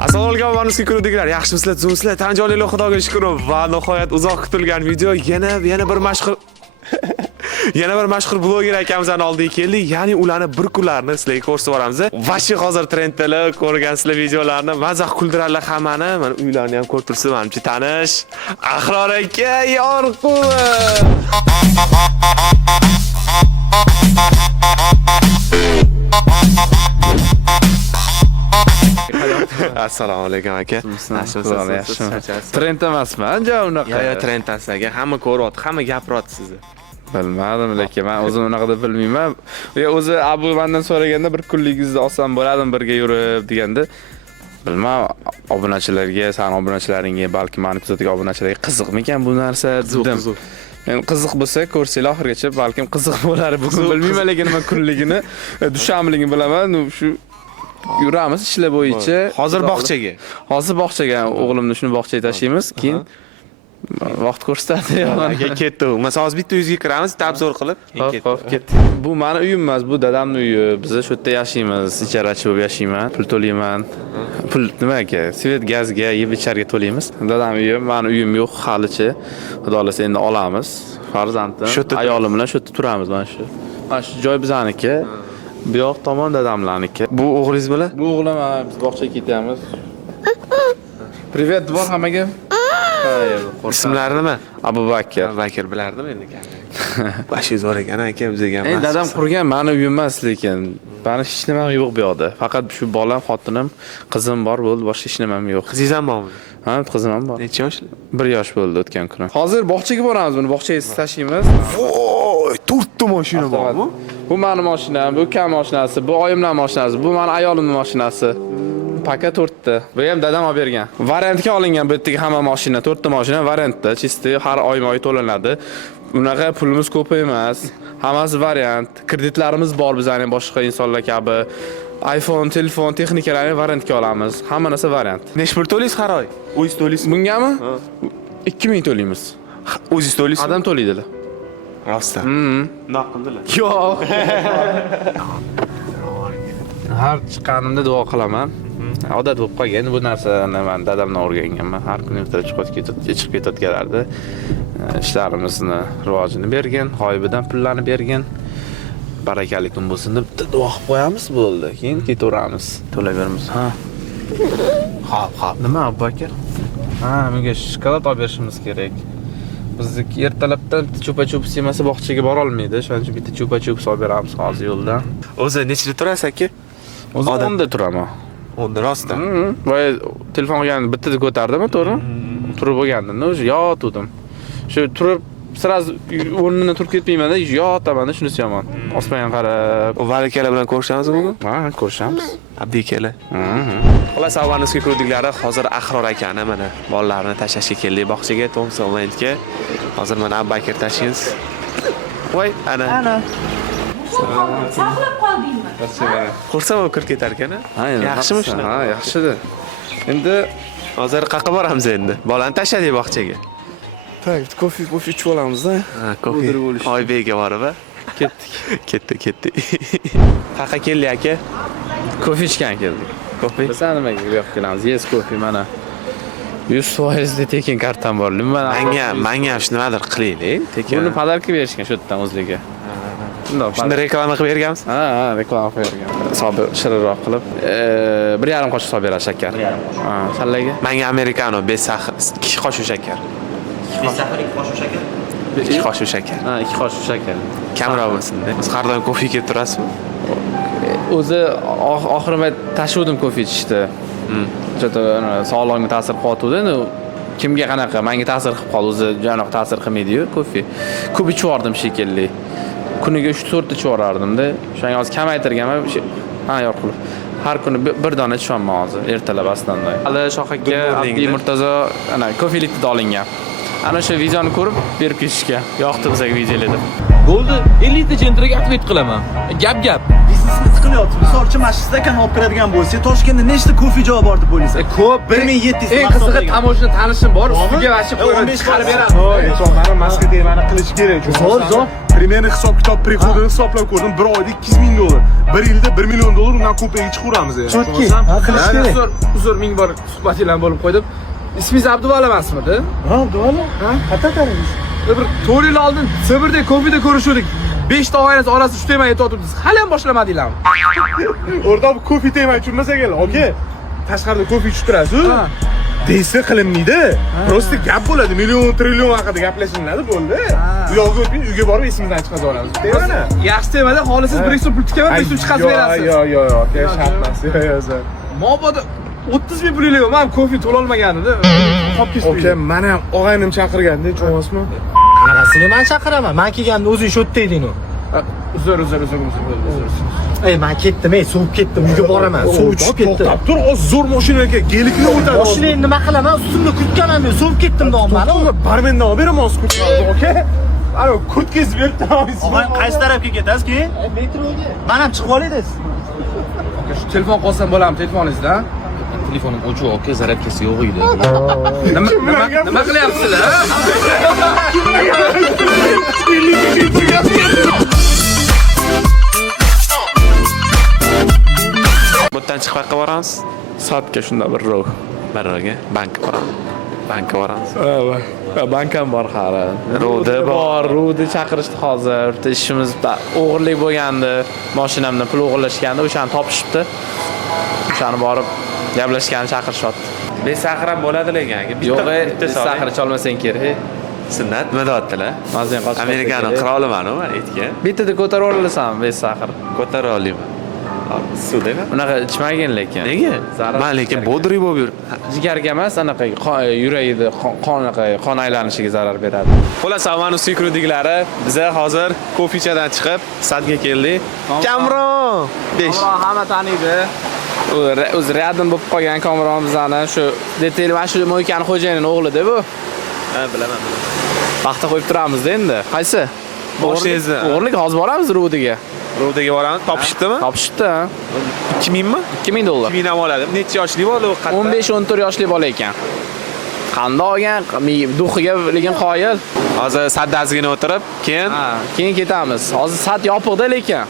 Assalomu alaykum, manusga ko'ruvdilar. Yaxshimisizlar, zo'msizlar? Tan joylar Xudoga shukr va nihoyat uzoq kutilgan video yana bir mashhur bloger akamizning oldiga keldik. Ya'ni ularni bir kunlarni sizlarga ko'rsatib boramiz. Vashi hozir trenddalar, ko'rgansizlar videolarni, mazax kuldirarlar hammani. Mana uylarni ham ko'rib tursiz, menimcha tanish. Ahror aka Yorqubov. Assalomu alaykum aka. Nasibsiz. Trend emasmi? Anja unaqa. Ya trend aka. Hamma ko'ryapti, hamma gapiryapti sizni. Bilmadim, lekin men o'zim unaqa deb bilmayman. O'zi Abu mendan so'raganda bir kunligingizni olsam bo'ladimi birga yurib deganda, bilmam, obunachilarga, san obunachilaringga, balki meni kuzatgan obunachilarga qiziqmikan bu narsa dedim. Men qiziq bo'lsa, ko'rsanglar oxirgacha balkim qiziq bo'lar. Bugun bilmayman, lekin nima kunligini, dushanbligini bilaman. Shu yuramiz ishlar bo'yicha. Hozir bog'chaga. Hozir bog'chaga o'g'limni shuni bog'chaga tashlaymiz, keyin vaqt ko'rsatadi. Aka ketdi. Masalan, hozir bitta uyga kiramiz, tabzor qilib, ketdi. Bu meni uyim emas, bu dadamning uyi. Biz shu yerda yashaymiz, ijarachi bo'lib yashayman, pul to'layman. Pul nimaga? Svet gazga, yeb icharga to'laymiz. Dadam uyi, meni uyim yo'q halicha. Xudo xolasa endi olamiz. Farzandim, ayolim bilan shu yerda turamiz mana shu. Mana shu joy bizaniki. Bu yoq tomon dadamlarniki. Bu o'g'lingiz bilan? Bu o'g'lim, biz bog'chaga ketyapmiz. Privet bor hammaga. Ismlari nima? Abubakir. Abubakir bilardim endi gapni. Bashingiz bor ekan aka, bizga ham. Endi dadam qurgan, meni uyim emas, lekin meni hech nimam yo'q bu yoqda. Faqat shu bolam, xotinim, qizim bor bo'ldi, boshqa hech nimam yo'q. Qizingiz ham bormi? Ha, qizim ham bor. Necha yoshli? 1 yosh bo'ldi o'tgan kuni. Hozir bog'chaga boramiz, buni bog'chaga tashlaymiz. Voy, 4 ta mashina bormi? Bu meni mashinam, bu ukam mashinasi, bu oyimning mashinasi, bu meni ayolimning mashinasi. Paka 4 ta. Bu ham dadam olib bergan. Variantga olingan bu yerdagi hamma mashina, 4 ta mashina variantda, chisti har oyma-oy to'lanadi. Unaqa pulimiz ko'p emas. Hammasi variant. Kreditlarimiz bor bizning boshqa insonlar kabi. iPhone, telefon, texnikalarni variantga olamiz. Hamma narsa variant. Necha pul to'laysiz har oy? O'zingiz to'laysizmi? Bungami? 2000 to'laymiz. O'zingiz to'laysizmi? Adam to'laydilar. Rostdan. Naq qildilar. Yo'q. Har chiqqanimda duo qilaman. Odat bo'lib qolgan bu narsani men dadamdan o'rganganman. Har kuni ertalab chiqib ketayotganlarda ishlarimizni rivojini bergan, g'oyibidan pullarni bergan. Barakali kun bo'lsin deb duo qilib qo'yamiz, bo'ldi. Keyin ketaveramiz, to'layveramiz. Ha. Xo'p. Nima Abubakir? Ha, menga shokolad olib berishimiz kerak. Bizniki ertalabdan cho'pa-cho'p yemasa bog'chaga bora olmaydi. Shuning uchun bitta cho'pa-cho'p olib beramiz hozir yo'ldan. O'zi nechida turasiz aka? O'zi 10da turaman. 10da rostdan. Voy, telefon olgan bittada ko'tardimi, to'g'ri? Turib bo'lgandim, yotdim. Shu turib siraz o'rnidan turib ketmayman-da, yotaman-da, shunisi yomon. Osmonga qarab. O Valikalar bilan ko'rishamizmi bugun? Ha, ko'rishamiz. Abdikala. Xullas, avvalgi ko'rdiklari hozir Ahror akani mana bolalarini tashlashga keldik bog'chaga, Tomsonlandga. Hozir mana Abubakir tashlaymiz. Voy, ana. Saqlab qoldingmi? Xursand bo'lib kirib ketar ekan-a? Yaxshimi shuni? Ha, yaxshi-da. Endi hozir qayerga boramiz endi? Bolani tashladik bog'chaga. Tak, kofe ichib olamiz-da. Ha, kofe. Oybekga borib, ketdik. Qayerga keldik aka? Kofe ichgan keldik. Kofe. Biz nimaga bu yoqqa kelamiz? Yes, kofe mana. 100% tekin kartam bor. Menga ham nimadir qiling, tekin. Buni podarka berishgan shu yerdan o'zlariga. Shunda reklama qilib berganmiz? Ha, reklama qilib bergan. Hisobi shirinroq qilib, 1,5 qoshiq hisob beradi shakar. Ha, sallaga. Menga americano 5 saxir, 2 qoshiq shakar. 5 saxir 2 qoshiq shakar. 2 qoshiq shakar. Ha, 2 qoshiq shakar. Kamroq bo'lsin-da. Siz har doim kofe yeb turasizmi? O'zi oxirida tashuvdim kofe ichishni. Juda sog'lig'imga ta'sir qilyapti endi. Kimga qanaqa, menga ta'sir qilib qoldi, o'zi janoq ta'sir qilmaydi-yu kofe. Ko'p ichib yordim shekilli. Kuniga 3-4 ichib yorardim-da. Shunga hozir kamaytirganman. Ha, yo'q. Har kuni bir dona ichaman hozir, ertalab astanda. Hali Shohakka Abdiy Murtazo ana kofelikda olingan. Ana shu videoni ko'rib berib ketishga. Yoqdi bizga videolarda. Bo'ldi, 50 ta jentraga atvet qilaman. Gap. Biznesimiz qilyapti. Misol uchun mana shu stakan olib kiradigan bo'lsa, Toshkentda nechta kofe joyi bor deb o'ylaysan? Ko'p. 1700 Eng qizig'i tamoshini tanishim bor, ustiga vashib qo'yib chiqarib beradi. Meni Moskvada nimani qilish kerak? Zo'r. Примерно hisob kitob приходini hisoblab ko'rdim. Bir oyda 2000 dollar. Bir yilda 1 million dollar undan ko'payga chiqaramiz yani. Chotki. Ha, qilish kerak. Uzr ming bor suhbatinglar bo'lib qo'ydim. Ismingiz Abduvali emasmidi? Ha, doğru. Ha, qayerdaningiz? Bir 4 yil oldin Sibirda kofeda ko'rishdik. 5 ta oilangiz orasida shu temani aytayotibsiz. Hali ham boshlamadinglarmi? Orada bu kofe temay tushunmasa kerak. Oka, tashqarida kofe ichib turasiz. Deysa qilinmaydi. Prosta gap bo'ladi. Million, trillion haqida gaplashiladi bo'ldi. U yoqqa o'tmay uyga borib esimizdan chiqarib olamiz. Deyman. Yaxshi temada xolisiz 1 so'm pul tikaman, 5 so'm chiqarib berasiz. Yo'q, aka, shart emas. Yo'q. Mobodo 30 ming pulingiz yo'q. Men kofe to'la olmagandim-da. Qolib ketdi. Oka, meni ham og'aynim chaqirganda, cho'g'asizmi? Qanaqasiga men chaqiraman? Men kelganda o'zing shu yerda eding-ku. Uzr. Ey, men ketdim, suvib ketdim, uyga boraman. Suv ichib ketdim. To'xtab tur, o zo'r mashina aka, gelikni o'tadi. Mashinani nima qilaman? Ustimda kurtkaman men, suvib ketdim deyapman. Barmendan olib beraman o'z kurtkani, oka. Ana kurtkangizni berib turamiz. Og'ay, qaysi tarafga ketasiz keyin? Metroga. Men ham chiqib olaysiz. Shu telefon qolsam bo'ladimi telefoningizda? Telefonim o'chiq aka, zaryadkasi yo'q edi. Nima qilyapsizlar? Bu yerdan chiqib qayerga boramiz? Soatga shunda bir rov. Barroga, bankka boramiz. Bankka boramiz. Bank ham bor hali. Ruvni chaqirishdi hozir. Bitta ishimiz o'g'irlik bo'lgandi. Mashinamdan pul o'g'irlashgandi, o'shani topishibdi. O'shani borib gaplashgani chaqirishyapti. Besaqirab bo'ladi lekin aka. Yo'q, bitta saqir cholmasang kerak. Sunnat nima deyaptilar? Mazin qochib. Amerikani qiroliman-ku men aytgan. Bittada ko'tarib olasan, besaqir. Ko'tara olaman. Sudami? Unaqa ichmagin lekin. Nega? Men lekin bodri bo'lib yur. Jigarga emas, anaqa yuragida qon aylanishiga zarar beradi. Xullas, mana suykurdiklari biza hozir kofichadan chiqib, sadga keldik. Kamron 5. Hamma taniydi. O'zi rядом bo'lib qolgan Kamron bizani shu detel mana shu mo'ykani xo'jayinining o'g'li-da bu. Ha, bilaman. Paxta qo'yib turamiz-da endi. Qaysi? Boshingizni. O'g'irlik hozir boramiz Rudiga. Rudiga boramiz, topishibdimi? Topishibdi. 2000 mi? 2000 dollar. 2000 ham oladi. Necha yoshli bola u? 15-14 yoshli bola ekan. Qanday olgan? Duxiga lekin qoyil. Hozir saddazgina o'tirib, keyin ketamiz. Hozir sat yopiqda lekin.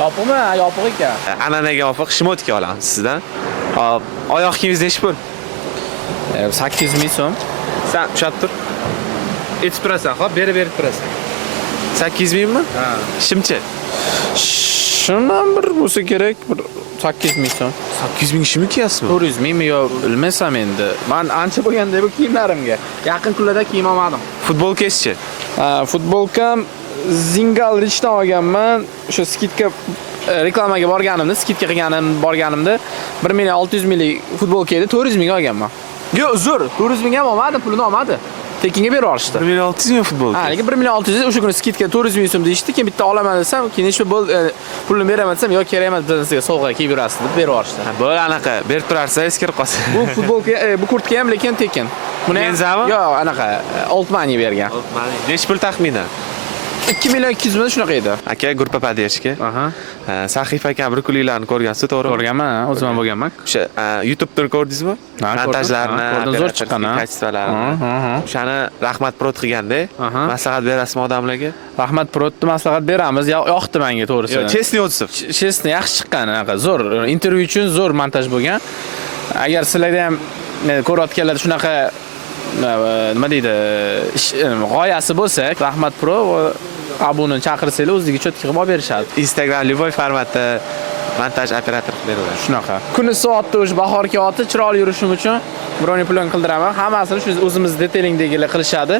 Yopiqmi? Yopiq ekan. Ananaga yopiq shimotka olamiz sizdan. Hop, oyoq kiyimingiz nechi pul? 800 ming so'm. Sen ushlab tur. Etib turasan, hop, berib turasan. 800 mingmi? Ha. Shimchi. Shundan bir bo'lsa kerak, bir 800 ming so'm. 800 ming shimi kiyasizmi? 400 mingmi yo bilmasam endi. Men ancha bo'lganda bu kiyimlarimga yaqin kunlarda kiyim olmadim. Futbolkangizchi? Futbolkam Zingal Richdan olganman. O'sha skidka reklamaga borganimda 1 million 600 minglik futbolka edi, 400 ming olganman. Yo'q, uzr, 400 ming ham olmadim, pulini olmadi. Tekinga berib yuborishdi. 1 million 600 ming futbolka. Ha, lekin 1 million 600 o'sha kuni skidka 400 ming so'm deyishdi. Keyin bitta olaman desam, keyin shu pulni beraman desam, yo'q, kerak emas, bizga sovg'a kiyib yurasiz deb berib yuborishdi. Bo'l anaqa, berib turarsa eskirib qolsa. Bu futbolka, bu kurtka ham lekin tekin. Buni Benzami? Yo'q, anaqa Altmani bergan. Necha pul taxminan? 2 million 200 ming shunaqa edi. Aka, Grupa Padeshga. Aha. Sahifa aka bir kunliklarni ko'rgansiz, to'g'rimi? Ko'rganman, o'zim ham bo'lganman. O'sha YouTube'da ko'rdingizmi? Montajlarni, ko'rdim, zo'r chiqqan, ha. Kachistalarini. O'shani Rahmat Prot qilganda, maslahat berasizmi odamlarga? Rahmat Protni maslahat beramiz. Yoqdi menga to'g'risi. Yo'q, Chesniy O'tsov. Chesniy yaxshi chiqqan, anaqa zo'r. Intervyu uchun zo'r montaj bo'lgan. Agar sizlarda ham ko'rayotganlar shunaqa nima deydi, g'oyasi bo'lsa, Rahmat Pro abuni chaqirsanglar o'ziga cho'tka qilib olib berishadi. Instagram любой formatda montaj operator qilib beradi. Shunaqa. Kuni soatda o'sha bahor kiyoti chiroyli yurishim uchun birovni pulini qildiraman. Hammasini shu o'zimiz detailingidagilar qilishadi.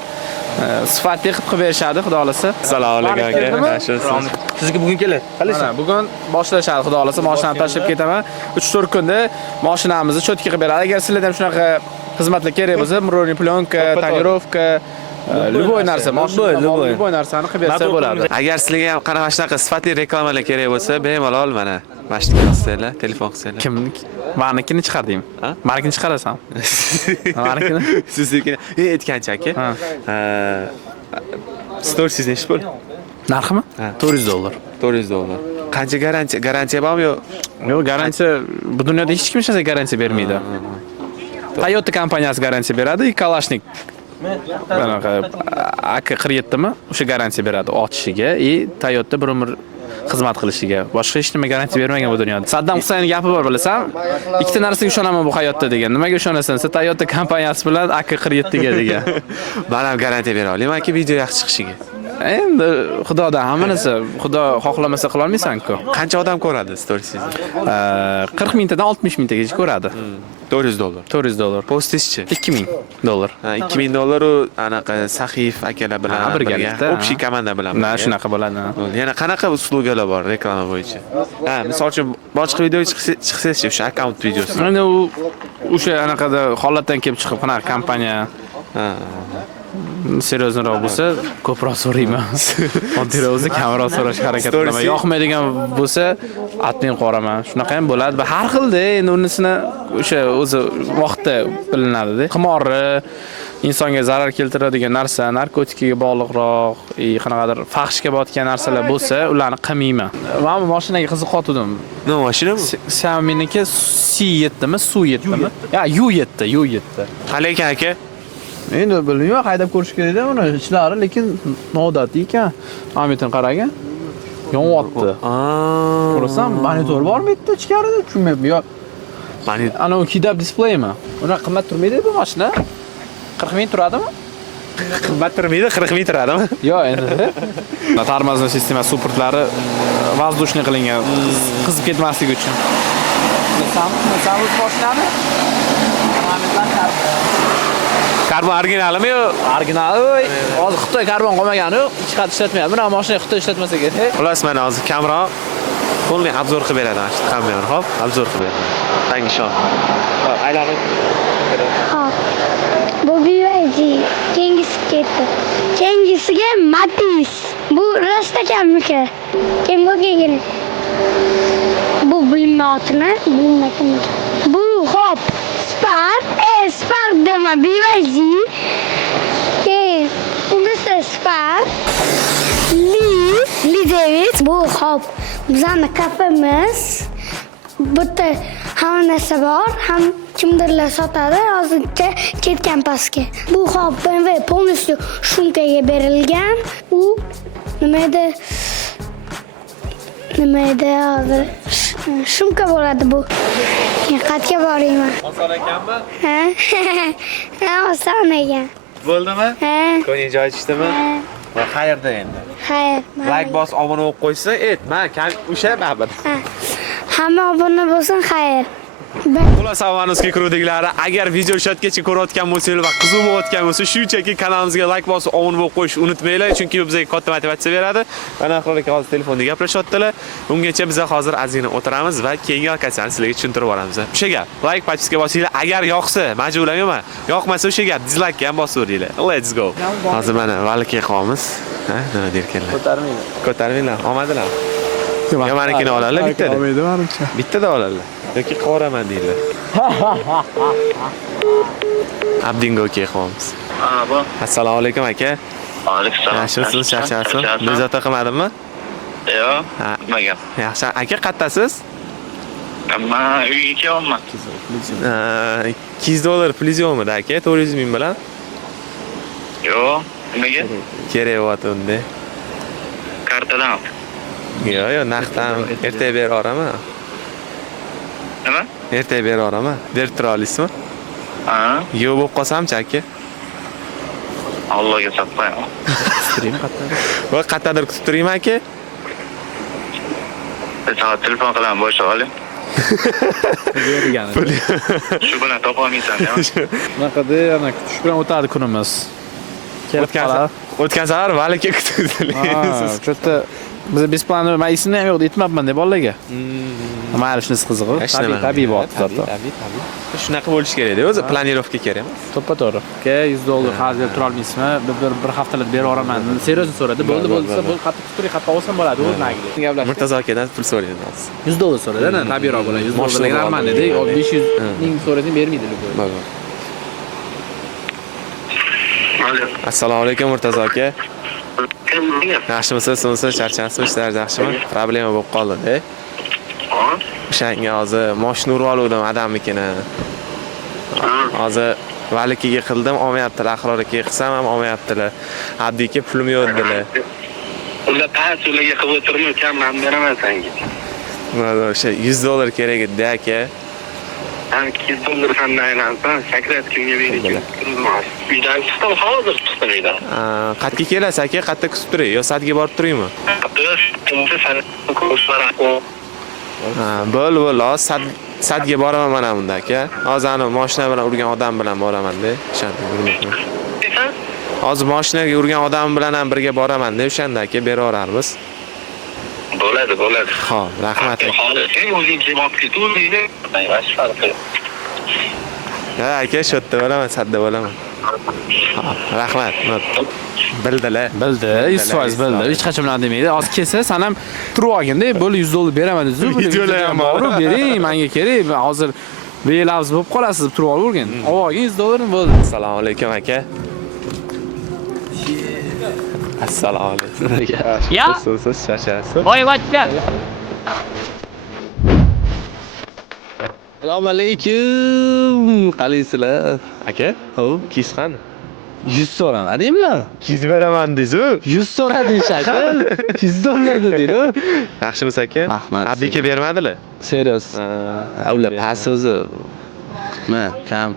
Sifatli qilib berishadi, xudo xolasa. Assalomu alaykum aka. Sizga bugun keladi. Mana bugun boshlashadi, xudo xolasa. Mashinani tashlab ketaman. 3-4 kunda mashinamizni cho'tka qilib beradi. Agar sizlarda ham shunaqa xizmatlar kerak bo'lsa, mirrorli plyonka, tonirovka, любой narsa, любой narsani qilib bersa bo'ladi. Agar sizlarga ham qanaqa shunaqa sifatli reklamalar kerak bo'lsa, bemalol mana mashina qilsanglar, telefon qilsanglar. Kimniki? Menikini chiqarding. Menikini chiqarasan. Menikini? Siznikini aytgancha aka. Storesiz nechi pul? Narximi? 400 dollar. 400 dollar. Qancha garantiya bormi yo? Yo'q, garantiya bu dunyoda hech kim garantiya bermaydi. Toyota kompaniyasi garantiya beradi, Kalashnik Bunaqa AK-47 mi? O'sha garantiya beradi ochishiga и Toyota bir umr xizmat qilishiga. Boshqa hech nima garantiya bermagan bu dunyoda. Saddam Husaynning gapi bor bilasan? Ikkita narsaga ishonaman bu hayotda degan. Nimaga ishonasan? Sen Toyota kompaniyasi bilan AK-47 ga degan. Men ham garantiya bera olaman-ki video yaxshi chiqishiga. Endi xudodan hamma narsa, xudo xohlamasa qila olmaysan-ku. Qancha odam ko'radi storiesizni? 40 mingtadan 60 mingtagacha ko'radi. $400. $400. Postingchi $2000. Ha, $2000 u anaqa Sahif akalar bilan birgalikda. общий komanda bilan. Mana shunaqa bo'ladi. Yana qanaqa uslugalar bor reklama bo'yicha? Ha, misol uchun boshqa video chiqsangiz, o'sha akkaunt videosi. Endi u o'sha anaqada holatdan kelib chiqib, qanaqa kompaniya seriozroq bo'lsa, ko'proq so'rayman. Oddiyroq o'zi kamroq so'rashga harakat qilaman. Yoqmaydigan bo'lsa, admin qo'raman. Shunaqa ham bo'ladi. Har xilda, endi unisini o'sha o'zi vaqtda bilinadi-da. Qimorni, insonga zarar keltiradigan narsa, narkotikga bog'liqroq, qanaqadir fahshga botgan narsalar bo'lsa, ularni qilmayman. Men bu mashinaga qiziqotdim. Nima mashina bu? Xiaomi'niki C7 mi, Su7 mi? Ya, U7. Qalay ekan aka? Endi bilmayman, haydab ko'rish kerak-da uni ishlari, lekin noodatiy ekan. Amitini qaragan. Yonyapti. Ko'rasam, monitor bormi bitta ichkarida? Tushunmayapman. Yo, ana u kidab displeymi? Uni qimmat turmaydi bu mashina? 40 ming turadimi? Qimmat turmaydi, 40 ming turadimi? Yo'q, endi. Tormoznoy sistema supportlari воздушный qilingan, qizib ketmasligi uchun. Samsung mashinani? Karbon originalimi yo? Original. Hozir Xitoy karbon qolmagani, hech qanday ishlatmayapti. Mana mashina Xitoy ishlatmasa kerak. Xullas, men hozir kamroq полный обзор qilib beraman shu hamma. Xo'p, obzor qilib beraman. Tangishon. Hop, aylanib. Hop. Bu BYD. Kengisi ketdi. Kengisiga Matiz. Bu rastakamniki. Kimga kelgan? Bu bilmayotini, bilmayotini. Bu hop. Spark, Spark dema BYD. Bunisi Spark. Li David. Bu hop. Bizani kafemiz. Bitta hamma narsa bor, ham kimdirlar sotadi, hozircha ketgan pastga. Bu hop BMW полностью shumkaga berilgan. U nima edi hozir? Shumka bo'ladi bu. Qayerga borayman? Oson ekanmi? Ha, oson ekan. Bo'ldimi? Ha. Ko'ngling joyi tushdimi? Va qayerda endi? Xayr. Like bos, obuna bo'lib qo'ysa, men o'sha babir. Hamma obuna bo'lsin, xayr. Xullas, avvalingizga kiruvdiklari, agar video shatgacha ko'rayotgan bo'lsangiz va qiziqayotgan bo'lsa, shunchaki kanalimizga like bosib, obuna bo'lib qo'yishni unutmanglar, chunki bu bizga katta motivatsiya beradi. Mana hozir telefonda gaplashyaptilar. Ungacha biz hozir ozgina o'tiramiz va keyingi lokatsiyani sizlarga tushuntirib boramiz. O'sha gap, like podpiska bosinglar, agar yoqsa, majburlamayman. Yoqmasa o'sha gap, dislike ham bosaveringlar. Let's go. Hozir mana valika qilamiz. Ha, nima derkanlar? Ko'tarmanglar, omadilar. Yo, manikini oladilar bittada. Olmaydi menimcha. Bittada oladilar. Yoki qoraman deydilar. Abdingo qilamiz. Bu. Assalomu alaykum aka. Alaykum. Yaxshimisiz, charchasiz? Bezovta qilmadimmi? Yo'q. Nimaga? Yaxshi. Aka qattasiz? Men uyga kelyapman. $200 plyus yo'qmi aka? 400 ming bilan? Yo'q. Nimaga? Kerak bo'lyapti. Kartadan. Yo'q, naqddan ertaga bera olaman. Nima? Ertaga bera olaman. Berib tura olasizmi? Ha? Yo'q bo'lib qolsam-chi aka? Allohga saqlayman. Va qayerdadir kutib turaymi aka? Soat telefon qilaman, bo'sha oling. Bergani. Shu bilan topa olmaysan, Bunaqada ana kutish bilan o'tadi kunimiz. O'tgan safar valika kutdingiz. Cho'tta biz besplan maisini ham yo'q aytmabman-da bolalarga. Mayli shunisi qizig'i. Tabiiy bo'lyapti. Tabiiy. Shunaqa bo'lish kerak-da, o'zi planirovka kerak emas. To'ppa-to'g'ri. Aka, $100 qarz berib tura olmaysizmi? Bir haftalab bera olaman. Seriyozini so'radi. Bo'ldi, bo'lsa, bu qattiq tuturing, qattiq olsam bo'ladi, o'rnagiga. Gaplashdik. Murtazo akadan pul so'rayman hozir. $100 so'radi, tabiiyroq bo'ladi. $100 degan arman edi. 500 ming so'rasang bermaydi bu. Assalomu alaykum Murtazo aka. Yaxshimisiz, siz charchasiz, ishlaringiz yaxshimi? Problema bo'lib qoldi-da. O'shanga hozir mashina urib oldim adamnikini. Hozir Valikiga qildim, olmayaptilar. Ahror akaga qilsam ham olmayaptilar. Abdi aka pulim yo'q dedilar. Ular past ularga qilib o'tirma, kam ham beraman senga. Mana o'sha $100 kerak edi aka. Ham $200 qanday aylansan, sakrat kimga berishim. Uydan chiqdim, hozir chiqdim uydan. Qayerga kelasiz aka? Qayerda kutib turay? Yo sadga borib turaymi? Bo'l, hozir sadga boraman mana bunda aka. Hozir ana mashina bilan urgan odam bilan boraman-da. Ishondim. Hozir mashinaga urgan odam bilan ham birga boraman-da. O'shanda aka beraveramiz. Bo'ladi. Xo'p, rahmat. Hozir o'zing javob ketuvdingmi? Ayvash farqi. Ha, aka, shu yerda bo'laman, sadda bo'laman. Rahmat. Bildilar. Bildi, 100% bildi. Hech qachon bilan demaydi. Hozir kelsa, sen ham turib olganda, bo'ldi $100 beraman dedingiz. Videolar ham bor. Bering, menga kerak. Hozir belavz bo'lib qolasiz deb turib olgan. Olgin $100 bo'ldi. Assalomu alaykum aka. Assalomu alaykum. Ya. Siz shashasiz. Boyvachcha. Assalomu alaykum. Qalaysizlar? Aka? Hop, Kiz qani? 100 so'ramadingmi? Kiz beraman deysiz. 100 so'rading shakil. $100 deding-ku. Yaxshimisiz aka? Rahmat. Abdi aka bermadilar. Serios. Ular past o'zi. Kam.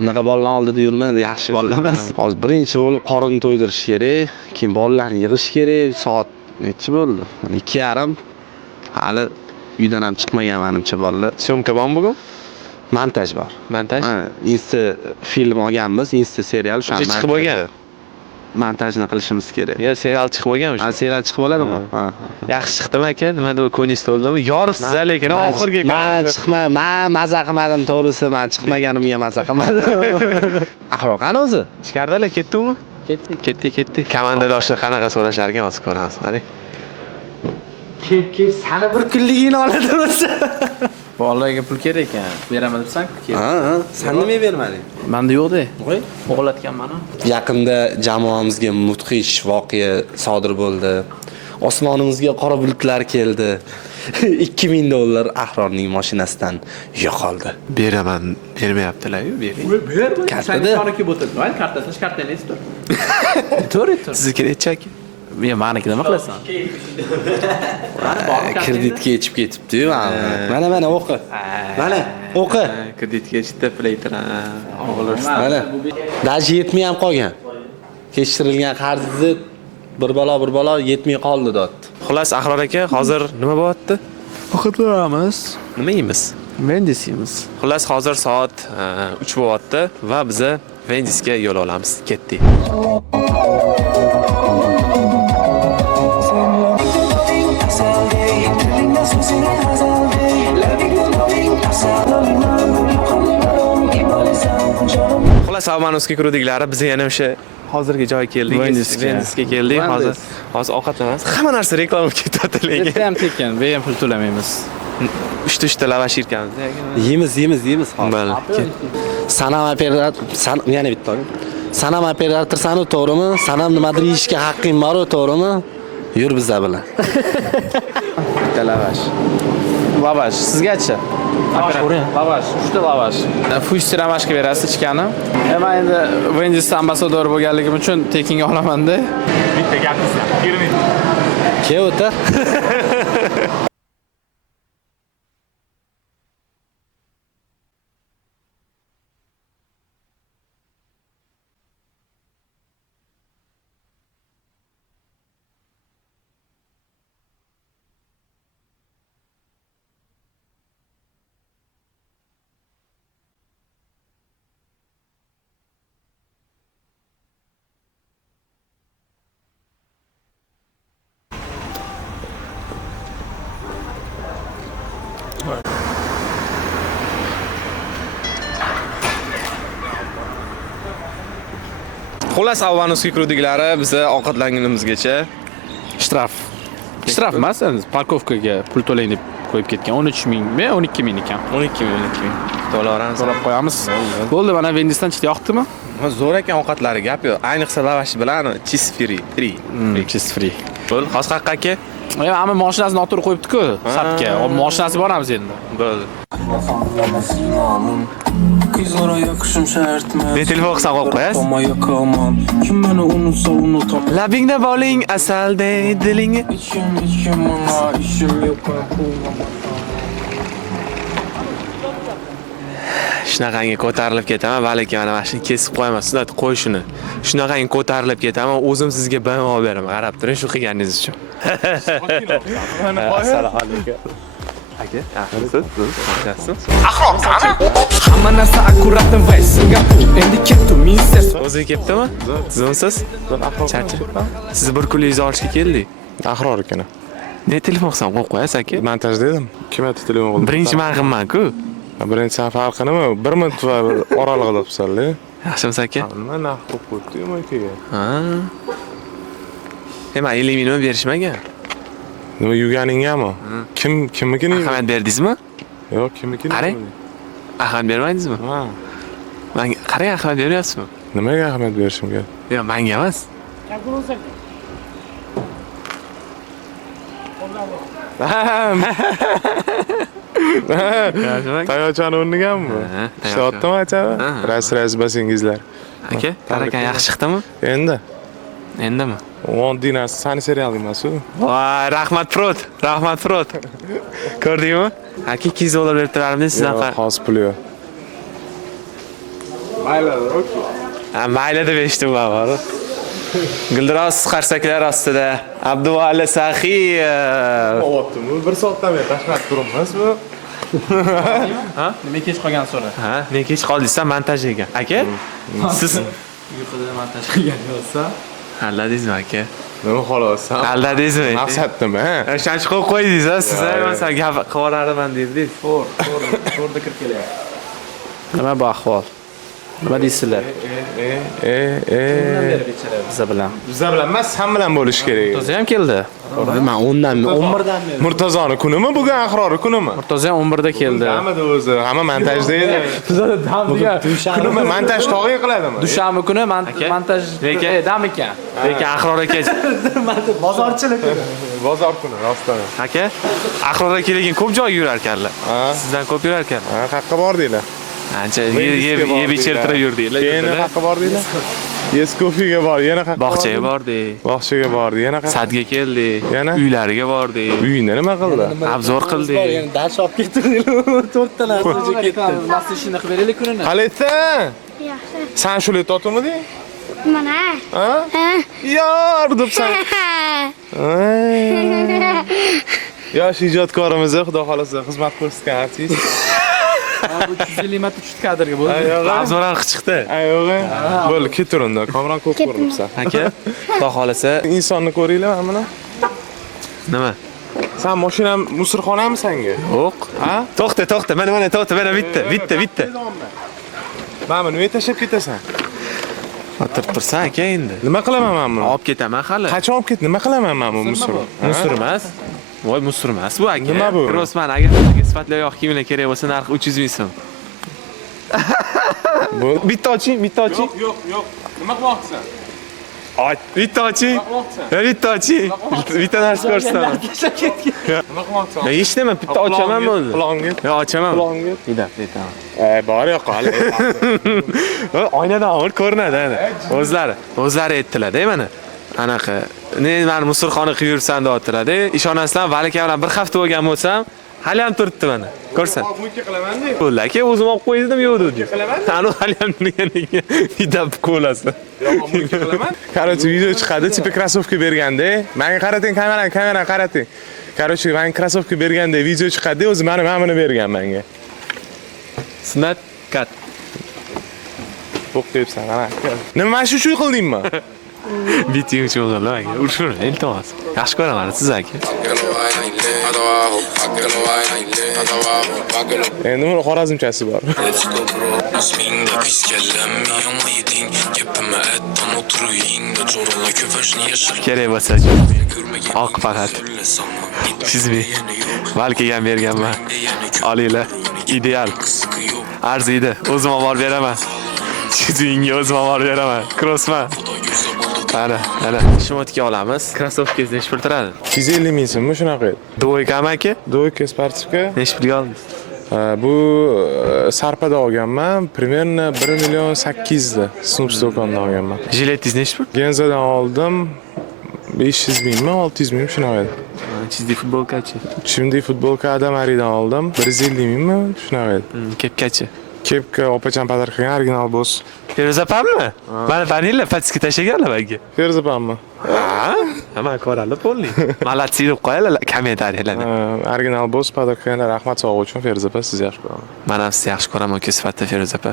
Unaqa bolalar oldida yurmaydi, yaxshi bolalar emas. Hozir birinchi bo'lib qorin to'ydirish kerak, keyin bolalarni yig'ish kerak. Soat necha bo'ldi? 2:30. Hali uydan ham chiqmagan menimcha bolalar. Syomka bormi bugun? Montaj bor. Montaj? Insta film olganmiz, Insta serial shu Chiqib bo'lgan. Montajni qilishimiz kerak. Ya serial chiqib bo'lgan o'sha. Serial chiqib bo'ladimi? Yaxshi chiqdimi aka? Nima deb ko'nglingiz to'ldimi? Yoribsiz lekin oxirgi. Men maza qilmadim, to'g'risi men chiqmaganimga maza qilmadim. Ahroq qani o'zi? Ichkaridalar ketdimi? Ketdi. Komandadoshlar qanaqa so'rashar ekan hozir ko'ramiz. Qani. Kel, sani bir kunligingni oladi o'zi. Bolalarga pul kerak ekan. Beraman debsan-ku, kerak. Sen nimaga bermading? Menda yo'q-da. Qo'y. O'g'latganman. Yaqinda jamoamizga mudhish voqea sodir bo'ldi. Osmonimizga qora bulutlar keldi. $2000 Ahrorning mashinasidan yo'qoldi. Beraman, bermayaptilar-ku, bering. Kartada. Soniki bo'tildi. Voy, kartasini kartangiz tur. Tur. Sizniki necha aka? Men meniki nima qilasan? Kreditga yechib ketibdi-yu. Mana o'qi. Mana o'qi. Kreditga chita playter. Mana. Daji yetmay ham qolgan. Kechtirilgan qarzni bir balo yetmay qoldi dot. Xullas Ahror aka, hozir nima bo'lyapti? Ovqatlanamiz. Nima yeymiz? Vendis yeymiz. Xullas hozir soat 3 bo'lyapti va biz Vendisga yo'l olamiz. Ketdik. Xullas Almanovskiy kiruvdiklari biz yana o'sha hozirgi joyga keldik. Vendisga keldik. Hozir ovqatlanamiz. Hamma narsa reklama ketyapti lekin. Bitta ham tekin, men pul to'lamaymiz. 3 lavash yirkamiz. Yeymiz hozir. Sanam operator, yana bitta. Sanam operatorsan-ku, to'g'rimi? Sanam nimadir yeyishga haqqing bor-ku, to'g'rimi? Yur bizlar bilan. Bitta lavash. Lavash, sizgacha? Lavash, 3 ta lavash. Fush siramashga berasiz ichkani. Men endi Vendis ambasador bo'lganligim uchun tekinga olaman-da. Bitta gapingizdan. Yurmaydi. Kel o'ta. Xullas Almanovskiy kiruvdiklari biz ovqatlanganimizgacha Shtraf emas, endi parkovkaga pul to'lang deb qo'yib ketgan. 13,000mi, 12,000 ekan. 12,000 to'laveramiz. To'lab qo'yamiz. Bo'ldi, mana Vendisdan chiqdi, yoqdimi? Zo'r ekan ovqatlari, gap yo'q. Ayniqsa lavash bilan cheese free. Cheese free. Bo'l, hozir qayerqa aka? Hamma mashinasini noto'g'ri qo'yibdi-ku, sapga. Mashinasi boramiz endi. Bo'ldi. Kızlara yakışım şartmaz. Men telefon qilsam qo'yib qo'yasiz. Ama yakamam. Kim beni unutsa unutamam. Labingda bo'ling asalday diling. İçim bana işim yok. Shunaqangi ko'tarilib ketaman, balki mana mashina kesib qo'yaman, sunat qo'y shuni. Shunaqangi ko'tarilib ketaman, o'zim sizga bayonot beraman. Qarab turing shu qilganingiz uchun. Assalomu alaykum. Aka, yaxshimisiz? Hamma narsa akkurat va Singapur. Endi ketdim minister. O'zi kelibdimi? Zo'msiz? Charcha. Sizni bir kunligingizni olishga keldik. Ahror ekan. Ne telefon qilsam qo'yib qo'yasiz aka? Montaj dedim. Kim aytdi telefon qildi? Birinchi man qilman-ku. Birinchi san farqi nima? 1 minut va oralig'ida qilsanlar. Yaxshimisiz aka? Nima narx qo'yib qo'ydingmi akaga? Ha. Nima 50 ming berishmagan? Nima yuganingami? Kimnikini? Ahamiyat berdingizmi? Yo'q, kimnikini? Qarang. Ahamiyat bermadingizmi? Ha. Menga qarang, ahamiyat beryapsizmi? Nimaga ahamiyat berishim kerak? Yo'q, menga emas. Tayochani o'rniganmi? Ishlayaptimi achava? Ras basingizlar. Aka, qarakan yaxshi chiqdimi? Endi. Endimi? 10 dinar sani serial emas-ku. Voy, rahmat Prot, rahmat Prot. Ko'rdingmi? Aka 200 dollar berib turardim sizdan. Xos pul yo'q. Mayli deb eshitdim men. Gildiroz qarsaklar ostida Abduvali Saxiyev. O'tdim, 1 soatdan beri tashqarida turibmiz-mi? Ha? Nima kech qolgan so'ra? Ha, men kech qoldingizsan montaj ekan. Aka, siz Uyquda montaj qilgan bo'lsa, aldadingizmi aka? Nima xolos? Aldadingizmi? Maqsaddim, ha? O'shancha qo'yib qo'ydingiz, siz masalan gap qivorarman dedingiz. to'rda kirib kelyapti. Nima bu ahvol? Nima deysizlar? Biza bilan. Bizlar bilan emas, sen bilan bo'lish kerak. Murtoza ham keldi. Men 10dan 11dan Murtazoni kunimi bugun Ahrori kunimi? Murtoza ham 11da keldi. Hamma o'zi, hamma montajda edi. Kunimi montaj tog'iga qiladimi? Dushanba kuni montaj dam ekan. lekin Ahror aka, Bozorchilik. Bozor kuni, rostdan. aka, Ahror aka lekin ko'p joyga yurar ekanlar. Sizdan ko'p yurar ekan. Ha, qayerga bordinglar? Ancha yeb ichirtirib yurdinglar. Keyin qayerga bordinglar? Yes kofega bor, yana qayerga? Bog'chaga bordik. Bog'chaga bordi, yana qayerga? Sadga keldik. Yana? Uylariga bordik. Uyingda nima qildi? Obzor qildik. Dars olib ketdinglar. 4 talar ketdi. Nasıl ishini qilib beraylik kunini? Qalaysan? Yaxshi. Sen shular totmiding? Mana. Ha? Yor debsan. Yosh ijodkorimiz, xudo xolasa xizmat ko'rsatgan artist. Bu 350 metr uchdi kadrga bo'ldi. Obzor ham chiqdi. Yo'q. Bo'ldi, keturunda. Kameran ko'p ko'rinibsan. Aka, xudo xolasa Insonni ko'ringlar mana. nima? Sen mashinam musorxonami senga? Yo'q. Ha? To'xta, mana to'xta, mana bitta. Mana nima tashlab ketasan? O'tirib tursan aka endi. Nima qilaman men buni? Olib ketaman hali. Qachon olib ket? Nima qilaman men bu musor? Musur emas. Voy, musur emas bu aka. Nima bu? Grossman, agar sizga sifatli oyoq kiyimlar kerak bo'lsa, narxi 300 ming so'm. Bitta oching. Yo'q. Nima qilmoqchisan? Bitta oching. Bitta narsa ko'rsataman. Nima qilmoqchisan? Men hech nima, bitta ochaman o'zi. Qulog'imga. Yo, ochaman. Bitta. Bor yo'q hali. Oynadan olib ko'rinadi ana. O'zlari aytdilar-da mana. Anaqa, men musorxona qilib yursan deyaptilar-da. Ishonasizlar, Valika bilan bir hafta bo'lgan bo'lsam, hali ham turibdi mana. Ko'rsan. Bunga qilaman-da. Bo'ldi aka, o'zim olib qo'ydim yo'q dedi. Ani hali ham turganiga bitta qo'lasi. Bunga qilaman. Короче, video chiqadi, tipi krossovka berganda, menga qarating, kamerani qarating. Короче, men krossovka berganda video chiqadi, o'zi mana buni bergan menga. Sunat kat. O'qiyapsan, ana. Nima mana shu qildingmi? Biting cho'g'irlar aka. Urishur, iltimos. Yaxshi ko'raman siz aka. Endi buni xorazmchasi bor. Kerak bo'lsa oq faqat. Chizmi. Valkaga ham berganman. Olinglar. Ideal. Arziydi. O'zim olib beraman. Chizingga o'zim olib beraman. Crossman. Ana. Shimotka olamiz. Krossovkangizni nech pul turadi? 250 ming so'mmi shunaqa edi. Do'ykami aka? Do'yka, sportivka. Nech pulga oldingiz? Bu Sarpada olganman, primерно 1.800.000 Snoop do'kondan olganman. Jiletingiz nechi pul? Genzadan oldim 500.000mi, 600.000mi shunaqa edi. Chizdi futbolkachi. Chimdiy futbolka Adamaridan oldim 150.000mi, shunaqa edi. Kepkachi. Kepka opacham pодарок qilgan original boss. Feruza opammi? Mana taninglar, patiska tashlaganlar menga. Feruzapanmi? Ha? Hamma ko'radi polni. Malatsi deb qo'yinglar kommentariyalarga. Original boss pодарок qilganlar rahmat sog'u uchun Feruza opa siz yaxshi ko'raman. Men ham sizni yaxshi ko'raman uka sifatida Feruza opa.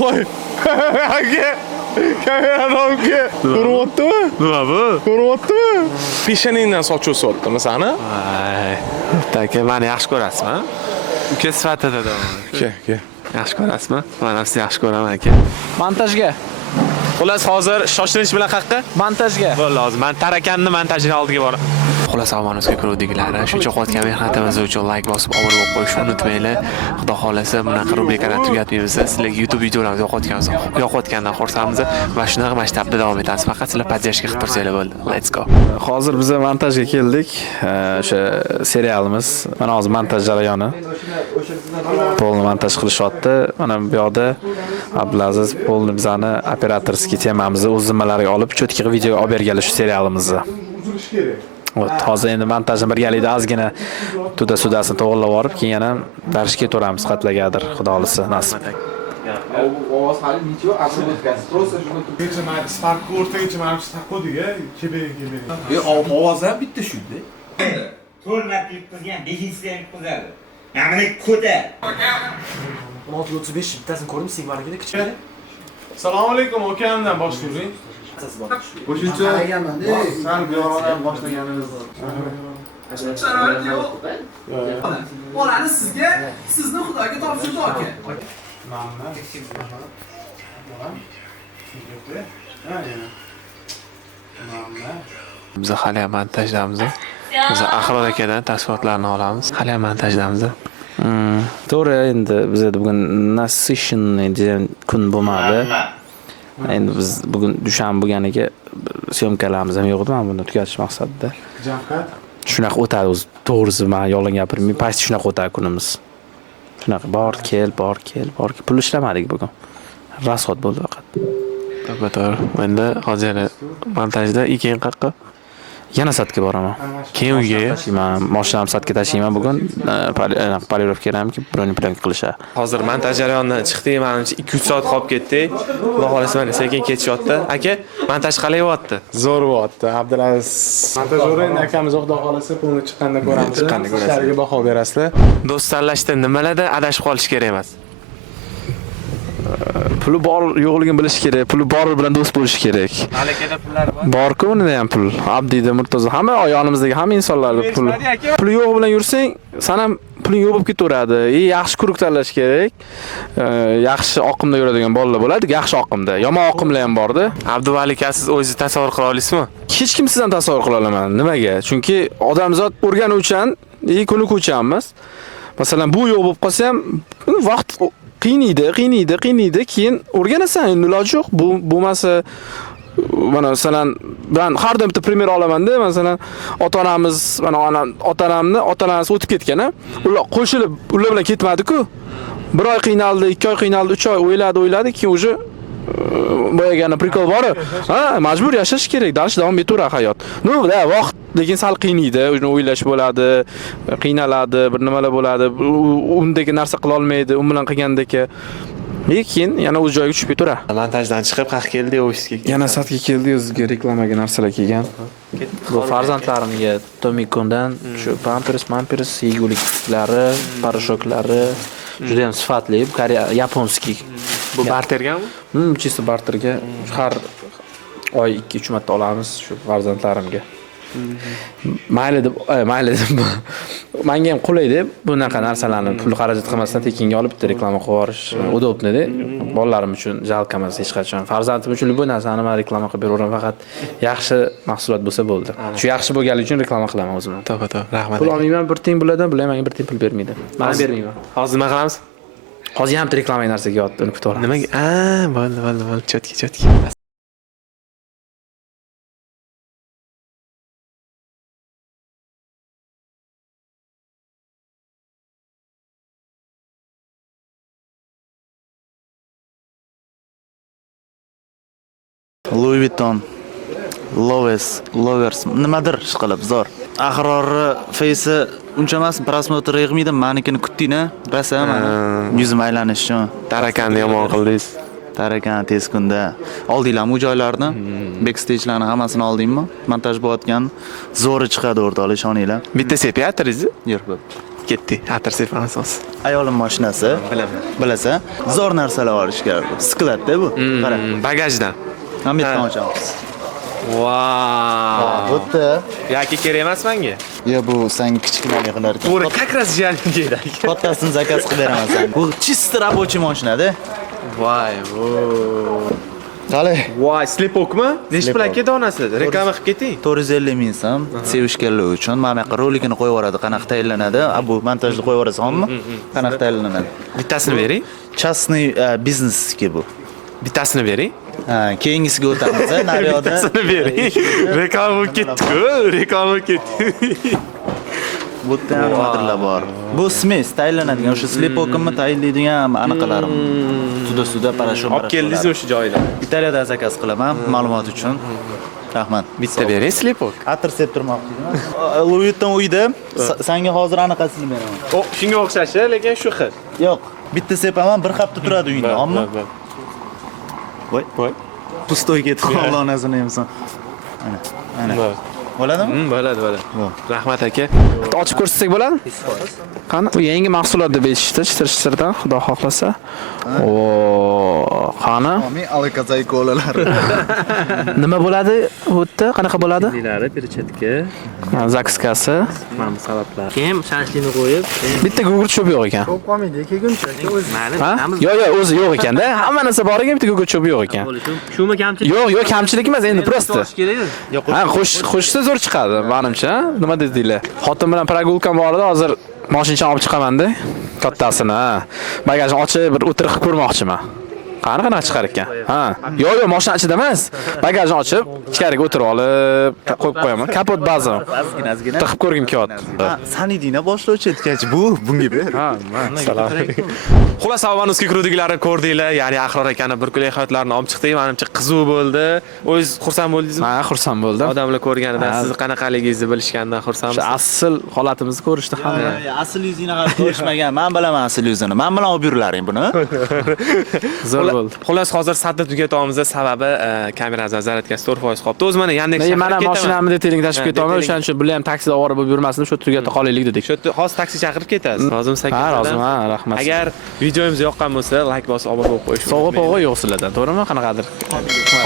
Voy! Aka! Kamerani olga. Ko'ryaptimi? Nima bu? Ko'ryaptimi? Peshanangdan soch o'syaptimi sani? Voy. Taka, meni yaxshi ko'rasizmi? Uka sifatida davom. Aka. Yaxshi ko'rasizmi? Men ham sizni yaxshi ko'raman aka. Montajga. Xullas hozir shoshilish bilan qayerga? Montajga. Bo'ldi, hozir men tarakanni montajini oldiga boraman. Xullas omonimizga ko'ruvdigilar, shuncha qotgan mehnatimiz uchun like bosib obuna bo'lib qo'yishni unutmanglar. Xudo xolasa bunaqa rubrikalarni tugatmaymiz. Sizlarga YouTube videolarimiz yoqayotgandan xursandmiz va shunaqa masshtabda davom etamiz. Faqat sizlar podдержка qilib tursanglar bo'ldi. Let's go. Hozir biz montajga keldik. O'sha serialimiz. Mana hozir montaj jarayoni. Polni montaj qilishyapti. Mana bu yoqda Abdulaziz polni bizani operatorskiy temamizni o'z zimmalariga olib, cho'tki video olib berganlar shu serialimizni. Hozir endi montajni birgalikda ozgina sudasini to'g'irlab olib, keyin yana darshga ketaveramiz qatlagadir, xudo xolisa nasib. Ovoz hali nicho asl o'tkazib. Просто shuni Spark o'rtagacha mana shu taqodiga kelib. ovoz ham bitta shu-da. 4 martalik qilgan 5-chisi ham qiladi. Mana ko'ta. 16:35 bittasini ko'rdim, Sigmargida kichkina. Assalomu alaykum, okamdan boshlaylik. Qo'shimcha Sal buyoqdan boshlaganimiz. bolani sizga, sizni Xudoga topshirdi aka. Biz hali ham montajdamiz. Biz Ahror akadan taassurotlarni olamiz. Hali ham montajdamiz. To'g'ri, endi bizda bugun насыщенный degan kun bo'lmadi. Endi biz bugun dushanba bo'lganiga syomkalarimiz ham yo'q edi, mana buni tugatish maqsadida. Javkat. Shunaqa o'tadi o'zi, to'g'risi men yolg'on gapirmayman. Past shunaqa o'tadi kunimiz. Shunaqa bor kel. Pul ishlamadik bugun. Rasxot bo'ldi faqat. To'g'ri. Endi hozir montajda keyin qayerqa? Yana satga boraman. Keyin uyga. Men mashinamni satga tashlayman bugun. Polirovkaga ham broneplanka qilishadi. Hozir montaj jarayonidan chiqdik, menimcha 2-3 soat qolib ketdi. Xudo xolasa mana sekin ketishyapti. Aka, montaj qalay bo'lyapti? Zo'r bo'lyapti. Abdulaziz montajyor endi akamiz xudo xolasa pulni chiqqanda ko'ramiz. Chiqqanda ko'rasiz. Ishlariga baho berasizlar. Do'st tanlashda nimalarda adashib qolish kerak emas? Puli bor yo'qligini bilish kerak. Puli bor bilan do'st bo'lish kerak. Malakada pullar bor. Bor-ku unda ham pul. Abdiyda, Murtoza, hamma yonimizdagi hamma insonlarda pul. Puli yo'q bilan yursang, sen ham puling yo'q bo'lib ketaveradi. Yaxshi kuruk tanlash kerak. Yaxshi oqimda yuradigan bolalar bo'ladi, yaxshi oqimda. Yomon oqimlar ham bor-da. Abduvali aka, siz o'zingizni tasavvur qila olasizmi? Hech kim sizdan tasavvur qila olaman. Nimaga? Chunki odamzod o'rganuvchan, ko'nikuvchanmiz. Masalan, bu yo'q bo'lib qolsa ham vaqt qiynaydi, keyin o'rganasan, endi iloji yo'q. Bu bo'lmasa mana masalan men har doim bitta primer olaman-da, masalan ota-onamiz, mana ota-onasi o'tib ketgan-a. Ular qo'shilib, ular bilan ketmadi-ku. 1 oy qiynaldi, 2 oy qiynaldi, 3 oy o'yladi, keyin уже boyagani prikol bor. Majbur yashash kerak, dars davom etaveradi hayot. Vaqt lekin sal qiynaydi, uni o'ylash bo'ladi, qiynaladi, bir nimalar bo'ladi. Undagi narsa qila olmaydi, u bilan qilgandek. Lekin yana o'z joyiga tushib ketaveradi. Montajdan chiqib qayerga keldi, ofisga. Yana satga keldi, o'ziga reklamaga narsalar kelgan. Bu farzandlarimga Tomikondan shu pampers, yeguliklari, parashoklari juda ham sifatli, Koreya, yaponskiy. Bu barterganmi? Chista barterga har oy 2-3 marta olamiz shu farzandlarimga. Mayli deb menga ham qulay deb bunaqa narsalarni pul xarajat qilmasdan tekinga olib bitta reklama qilib yuborish udobnida. Bolalarim uchun jalq emas hech qachon. Farzandim uchun bu narsani men reklama qilib beraveraman, faqat yaxshi mahsulot bo'lsa bo'ldi. Shu yaxshi bo'lganligi uchun reklama qilaman o'zim. To'g'ri, rahmat. Pul olmayman, bir tiyin bo'ladi, bular menga bir tiyin pul bermaydi. Men bermayman. Hozir nima qilamiz? Hozir ham reklama narsaga yotdi, uni kutaveramiz. Nimaga? Bo'ldi, chotki. Louis Vuitton, Lovers, nimadir ishqilib zo'r. Ahrori Face'i uncha emas, prosmotr yig'maydi, manikini kutding-a, rosa mana yuzim aylanish uchun. Tarakanni yomon qildingiz. Tarakan tez kunda. Oldinglarmi u joylarni? Backstage'larni hammasini oldingmi? Montaj bo'layotgan zo'ri chiqadi o'rtoqlar, ishoninglar. Bitta sepiatringizni? Yo'q. Ketdi. Atir sepamiz. Ayolim mashinasi. Bilaman. Bilasan, zo'r narsalar olish kerak. Skladda bu. Qara. Bagajdan. Ham bitta ochamiz. Vau. Bo'pti. Yoki kerak emas menga. Yo, bu senga kichkina yig'lar. To'g'ri, как раз kerak. Podkastni zakaz qilib beraman sen. Bu чисто рабочий mashinada. Voy, Qale. voy, slipokmi? Nechi pul aka donasi? Reklama qilib keting. 450 ming so'm sevishganlar uchun mana bu rolikini qo'yib yuboradi, qanaqa tayinlanadi. Bu montajni qo'yib yuborasanmi? Qanaqa tayinlanadi? Bittasini bering. Частный biznesga bu. Bittasini bering. Ha, keyingisiga o'tamiz. Naryoda. Bittasini bering. Reklama bo'lib ketdi-ku, reklama bo'lib ketdi. Bu nimadirlar bor. Bu smes tayinlanadigan o'sha slipokimni tayinlaydigan anaqalarim. Suda parashut. Olib keldingizmi o'sha joylar? Italiyada zakaz qilaman ma'lumot uchun. Rahmat. Bitta bering slipok. Atir sep turmoqchiman. Louis Vuitton uyda senga hozir anaqasini beraman. O, shunga o'xshashi, lekin shu xil. Yo'q, bitta sepaman, bir hafta turadi uyingda, ammo. Voy. Pustoy ketib qolganasini yemsan. Ana. Bo'ladimi? Bo'ladi. Rahmat aka. Bitta ochib ko'rsatsak bo'ladi? Qani? Bu yangi mahsulot deb eshitdi, chitir-chitirdan, xudo xohlasa. Qani? Men alakazaykolar. Nima bo'ladi bu yerda? Qanaqa bo'ladi? Dilari, перчатка, Zakskasi. mana salatlar. Keyin shashlikni qo'yib, Bitta gugurt cho'p yo'q ekan. Ko'p qolmaydi, kelguncha o'zi. Ha? Yo'q, o'zi yo'q ekanda. Hamma narsa bor ekan, bitta gugurt cho'p yo'q ekan. Shumi kamchilik? Yo'q, kamchilik emas, endi prosta. kerak. Ha, qo'shsa zo'r chiqadi, menimcha. Nima dedinglar? Xotin bilan progulkam bor edi, hozir mashinani olib chiqaman-da. Kattasini, bagajni ochib bir o'tirib ko'rmoqchiman. Qanaqa chiqar ekan? Ha. Yo'q, mashina ichida emas. Bagajni ochib, ichkariga o'tirib olib, qo'yib qo'yaman. Kapot baza. Ozgina. Tiqib ko'rgim kelyapti. Sanidina boshlovchi etkach bu bunga ber. Ha, salom. Xullas, Avanosga kiruvdiklarini ko'rdinglar. Ya'ni Ahror akani bir kunlik hayotlarini olib chiqdik. Menimcha qiziq bo'ldi. O'zingiz xursand bo'ldingizmi? Ha, xursand bo'ldim. Odamlar ko'rganidan, sizni qanaqaligingizni bilishganidan xursandsiz. O'sha asl holatimizni ko'rishdi hamma. Asl yuzini qarab ko'rishmagan. Men bilaman asl yuzini. Men bilan olib yurlaring buni. Zo'r bo'ldi. Xullas, hozir sadda tugatamiz, sababi kameramiz zaryadkasi 4% qolibdi. O'zi mana Yandex Mana mashinamni teling tashib ketaman. O'shaning uchun bular ham taksida ovora bo'lib yurmasin, shu tugatib qolaylik dedik. Shu hozir taksi chaqirib ketasiz. Rozimsiz aka? Ha, roziman, rahmat. Agar videomiz yoqqan bo'lsa, like bosib obuna bo'lib qo'yish. Sovg'a-povg'a yo'q sizlardan, to'g'rimi? Qanaqadir.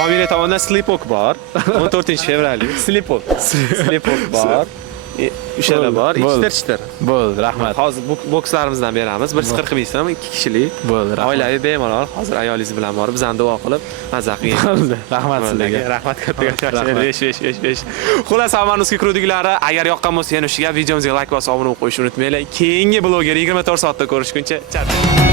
Familiya tomonidan slipok bor. 14-fevrallik slipok. Slipok bor. O'shalar bor. Chitir-chitir. Bo'ldi, rahmat. Hozir bokslarimizdan beramiz. 140 so'm, 2 kishilik. Bo'ldi, rahmat. Oilaviy bemalol. Hozir ayolingiz bilan borib, bizdan duo qilib, mazza qiling. Rahmat sizlarga. Rahmat katta. 5. Xullas, Avanosga kiruvdiklari, agar yoqqan bo'lsa, yana o'shiga videomizga like bosib obuna bo'lib qo'yishni unutmanglar. Keyingi bloger 24 soatda ko'rishguncha, chat.